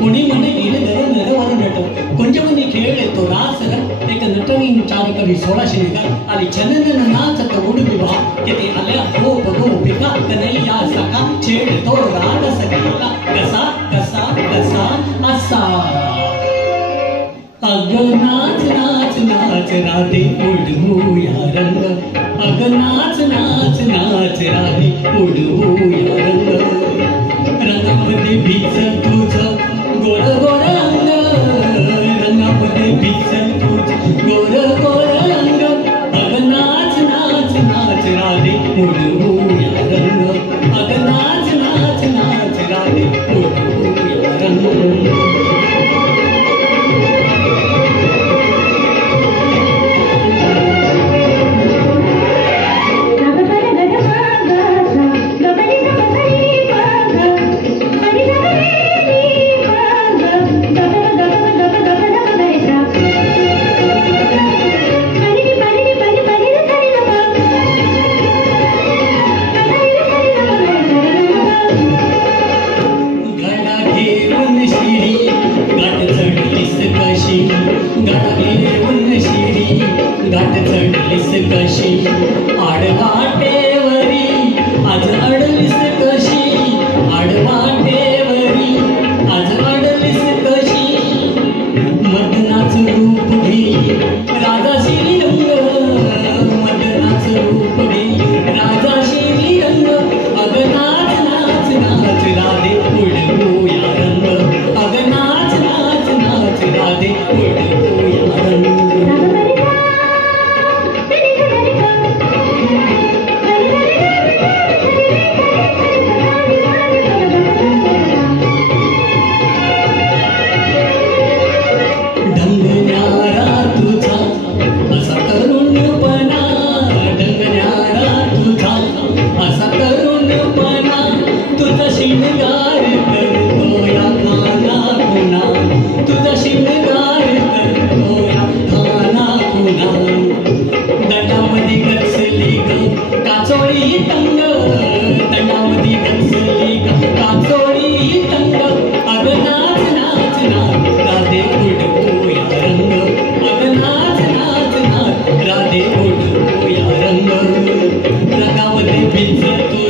कोणी म्हणे गेले दर नरवर नट ಕೊಂಚಮಂದಿ ಕೇಳಿತು ದಾಸರ ಏಕ ನಟನಿನ್ ಚಾರಿ ಕವಿ 1600 ಅಲ್ಲಿ ಚನನನ ನಾಚತ ಉಡುಬಿವ ಕೆತಿ ಅಲೆ ಹೋಪ ಗೋಪಿಕ ಕನಯ್ಯ ಸಕ छेड़ तो राग सकेला कसा कसा कसा असा अग नाच नाच नाच राधे उडवू या रंग अग नाच नाच नाच राधे उडवू या रंग रंगामध्ये भीज तुझं गोर गोर अंग रंगामध्ये भीज तुझं गोर गोर अंग अग नाच नाच नाच राधे उडवू या रंग अग नाच नाच नाच राधे उडवू या रंग रंगामध्ये भिजतो